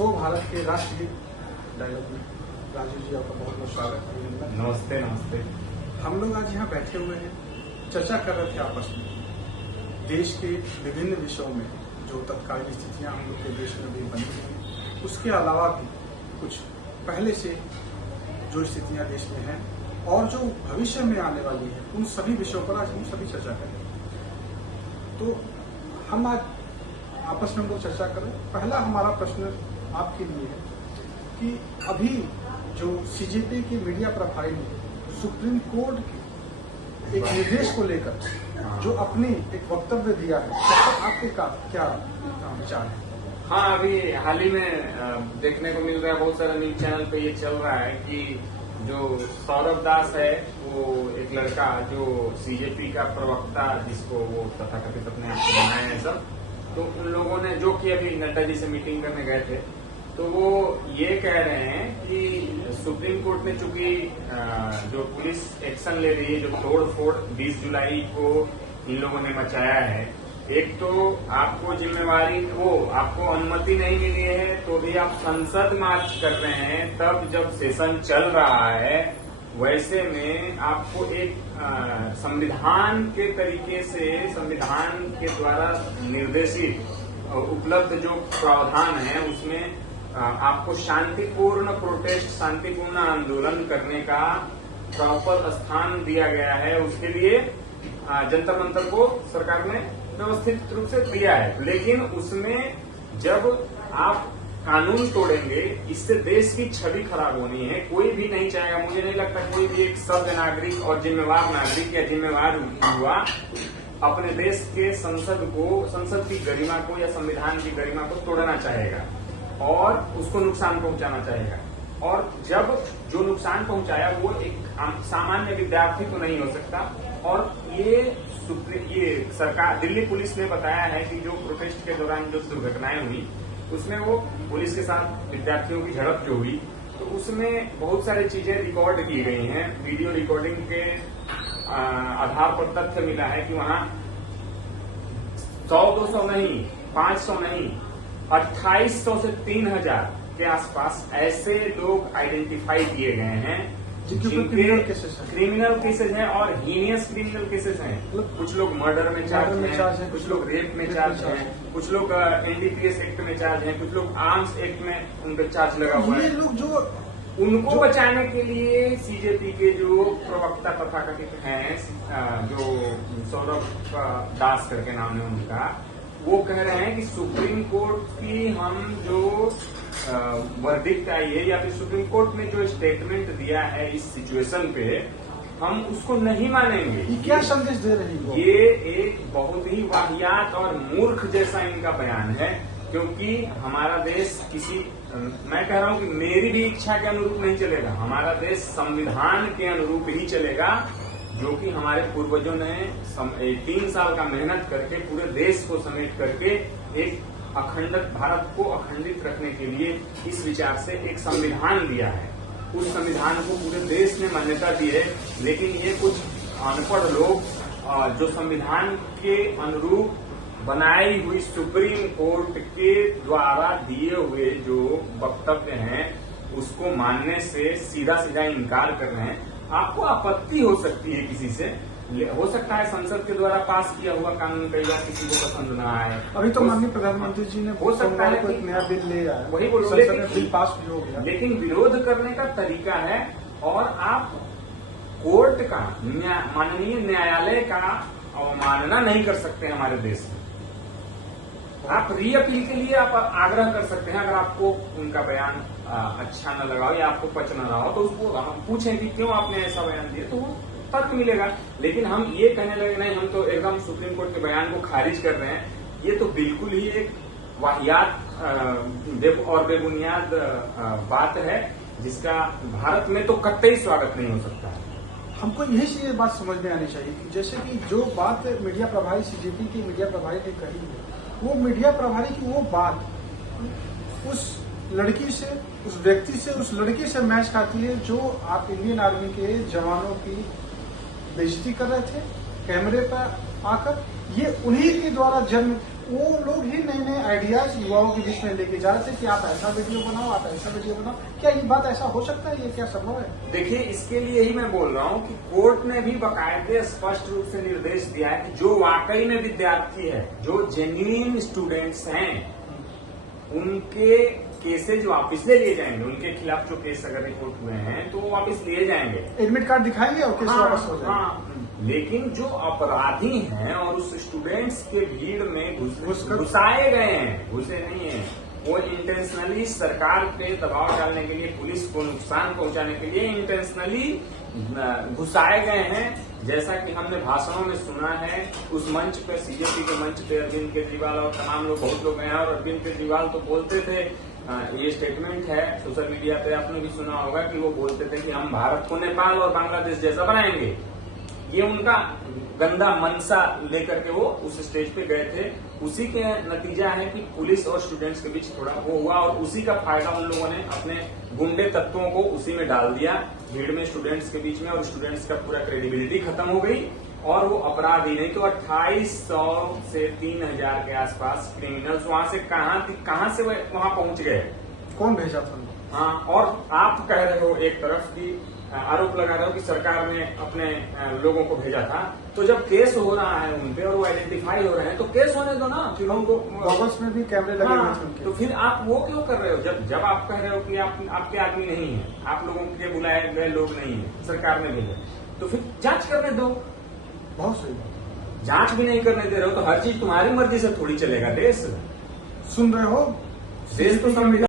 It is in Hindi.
स्व भारत के राष्ट्रगीत डायलॉग में राजीव जी आपका बहुत बहुत स्वागत है। नमस्ते नमस्ते। हम लोग आज यहाँ बैठे हुए हैं, चर्चा कर रहे थे आपस में देश के विभिन्न विषयों में जो तत्कालीन स्थितियाँ हम लोग के देश में भी बनी हैं, उसके अलावा भी कुछ पहले से जो स्थितियाँ देश में हैं और जो भविष्य में आने वाली है, उन सभी विषयों पर आज हम सभी चर्चा करेंगे। तो हम आज आपस में हम लोग चर्चा करें। पहला हमारा प्रश्न आपके लिए है कि अभी जो सीजेपी के मीडिया प्रभारी ने सुप्रीम कोर्ट के एक निर्देश को लेकर जो अपनी एक वक्तव्य दिया है, तो आपके क्या विचार है? हाँ, अभी हाल ही में देखने को मिल रहा है, बहुत सारे न्यूज चैनल पे ये चल रहा है कि जो सौरभ दास है, वो एक लड़का जो सीजेपी का प्रवक्ता, जिसको वो तथाकथित अपने बनाया है सब, तो उन लोगों ने जो कि अभी नड्डा जी से मीटिंग करने गए थे, तो वो ये कह रहे हैं कि सुप्रीम कोर्ट ने चूंकि जो पुलिस एक्शन ले रही है, जो तोड़ फोड़ 20 जुलाई को इन लोगों ने मचाया है, एक तो आपको जिम्मेवारी, वो आपको अनुमति नहीं मिली है तो भी आप संसद मार्च कर रहे हैं, तब जब सेशन चल रहा है, वैसे में आपको एक संविधान के तरीके से, संविधान के द्वारा निर्देशित उपलब्ध जो प्रावधान है, उसमें आपको शांतिपूर्ण प्रोटेस्ट, शांतिपूर्ण आंदोलन करने का प्रॉपर स्थान दिया गया है। उसके लिए जंतर मंतर को सरकार ने व्यवस्थित रूप से दिया है, लेकिन उसमें जब आप कानून तोड़ेंगे, इससे देश की छवि खराब होनी है। कोई भी नहीं चाहेगा, मुझे नहीं लगता कोई भी एक सभ्य नागरिक और जिम्मेवार नागरिक या जिम्मेवार युवा अपने देश के संसद को, संसद की गरिमा को या संविधान की गरिमा को तोड़ना चाहेगा और उसको नुकसान पहुंचाना चाहेगा। और जब जो नुकसान पहुंचाया वो एक सामान्य विद्यार्थी को नहीं हो सकता। और ये सरकार, दिल्ली पुलिस ने बताया है कि जो प्रोटेस्ट के दौरान जो दुर्घटनाएं हुई, उसमें वो पुलिस के साथ विद्यार्थियों की झड़प जो हुई, तो उसमें बहुत सारी चीजें रिकॉर्ड की गई हैं। वीडियो रिकॉर्डिंग के आधार पर तथ्य मिला है कि वहां 100-200 नहीं, 500 नहीं, 2800 से 3000 के आसपास ऐसे लोग आइडेंटिफाई किए गए हैं जिनके क्रिमिनल केसेस हैं और हीनियस क्रिमिनल केसेस हैं। कुछ लोग मर्डर में चार्ज हैं, कुछ लोग रेप में चार्ज हैं, कुछ लोग एनडीपीएस एक्ट में चार्ज हैं, कुछ लोग आर्म्स एक्ट में उन पर चार्ज लगा हुआ है। लोग जो उनको बचाने के लिए सीजेपी के जो प्रवक्ता तथाकथित हैं, जो सौरभ दास करके नाम है उनका, वो कह रहे हैं कि सुप्रीम कोर्ट की हम जो वर्डिक्ट आई है या फिर सुप्रीम कोर्ट ने जो स्टेटमेंट दिया है इस सिचुएशन पे, हम उसको नहीं मानेंगे। ये क्या संदेश दे रही है? ये एक बहुत ही वाहियात और मूर्ख जैसा इनका बयान है, क्योंकि हमारा देश किसी, मैं कह रहा हूं कि मेरी भी इच्छा के अनुरूप नहीं चलेगा। हमारा देश संविधान के अनुरूप ही चलेगा, जो कि हमारे पूर्वजों ने 3 साल का मेहनत करके पूरे देश को समेट करके एक अखंडित भारत को अखंडित रखने के लिए इस विचार से एक संविधान दिया है। उस संविधान को पूरे देश ने मान्यता दी है, लेकिन ये कुछ अनपढ़ लोग जो संविधान के अनुरूप बनाई हुई सुप्रीम कोर्ट के द्वारा दिए हुए जो वक्तव्य हैं, उसको मानने से सीधा सीधा इनकार कर रहे हैं। आपको आपत्ति हो सकती है किसी से, हो सकता है संसद के द्वारा पास किया हुआ कानून कई बार किसी को पसंद ना आए। अभी तो माननीय प्रधानमंत्री जी ने हो सकता है कोई नया बिल ले आया, वही बोलो, बिल पास भी हो गया, लेकिन विरोध करने का तरीका है। और आप कोर्ट का, माननीय न्यायालय का अवमानना नहीं कर सकते हमारे देश में। आप री अपील के लिए आप आग्रह कर सकते हैं, अगर आपको उनका बयान अच्छा न लगा हो या आपको पच न रहा हो, तो उसको हम पूछें कि क्यों आपने ऐसा बयान दिया, तो वो तर्क मिलेगा। लेकिन हम ये कहने लगे नहीं, हम तो एकदम सुप्रीम कोर्ट के बयान को खारिज कर रहे हैं, ये तो बिल्कुल ही एक वाहियात और बेबुनियाद बात है, जिसका भारत में तो कतई स्वागत नहीं हो सकता है। हमको यही ये बात समझ में आनी चाहिए कि जैसे कि जो बात मीडिया प्रभारी, सीजेपी के मीडिया प्रभारी ने कही है, वो मीडिया प्रभारी की वो बात उस लड़की से, उस व्यक्ति से, उस लड़की से मैच खाती है जो आप इंडियन आर्मी के जवानों की बेइज्जती कर रहे थे कैमरे पर आकर। ये उन्हीं के द्वारा जन्म, वो लोग ही नए नए आइडियाज युवाओं के बीच में लेके जा रहे थे कि आप ऐसा वीडियो बनाओ, आप ऐसा वीडियो बनाओ। क्या ये बात ऐसा हो सकता है? ये क्या संभव है? देखिए, इसके लिए ही मैं बोल रहा हूँ कि कोर्ट ने भी बाकायदे स्पष्ट रूप से निर्देश दिया है कि जो वाकई में विद्यार्थी है, जो जेन्युइन स्टूडेंट्स हैं, उनके केसेज वापस ले लिए जाएंगे। उनके खिलाफ जो केस अगर रिपोर्ट हुए हैं तो वो वापस लिए जाएंगे। एडमिट कार्ड दिखाएंगे और केस वापस हो जाएगा। लेकिन जो अपराधी हैं और उस स्टूडेंट्स के भीड़ में घुसकर घुसाए गए हैं, घुसे नहीं है, वो इंटेंशनली सरकार पे दबाव डालने के लिए, पुलिस को नुकसान पहुंचाने के लिए इंटेंशनली घुसाए गए हैं। जैसा कि हमने भाषणों में सुना है, उस मंच पे, सीजेपी के मंच पे अरविंद केजरीवाल और तमाम लोग, बहुत लोग गए हैं और अरविंद केजरीवाल तो बोलते थे, ये स्टेटमेंट है सोशल मीडिया पे, आपने भी सुना होगा कि वो बोलते थे कि हम भारत को नेपाल और बांग्लादेश जैसा बनाएंगे। ये उनका गंदा मनसा लेकर के वो उस स्टेज पे गए थे। उसी के नतीजा है कि पुलिस और स्टूडेंट्स के बीच थोड़ा वो हुआ और उसी का फायदा उन लोगों ने अपने गुंडे तत्वों को उसी में डाल दिया, भीड़ में, स्टूडेंट्स के बीच में, और स्टूडेंट्स का पूरा क्रेडिबिलिटी खत्म हो गई और वो अपराधी नहीं तो 2800 से 3000 के आसपास क्रिमिनल्स वहां से कहां से वहां पहुंच गए। कौन भेजा था उनको? हाँ, और आप कह रहे हो एक तरफ की आरोप लगा रहे हो कि सरकार ने अपने लोगों को भेजा था, तो जब केस हो रहा है उनपे और वो आइडेंटिफाई हो रहे हैं तो केस होने दो ना, फिर उनको बॉक्स में भी कैमरे लगे हुए थे उनके। तो फिर आप वो क्यों कर रहे हो? जब आप कह रहे हो कि आपके आदमी नहीं है, आप लोगों के बुलाए गए लोग नहीं है, सरकार ने भेजा, तो फिर जांच करने दो। बहुत सही बात। जांच भी नहीं करने दे रहे हो तो हर चीज तुम्हारी मर्जी से थोड़ी चलेगा। देश सुन रहे हो? देश तो संविधान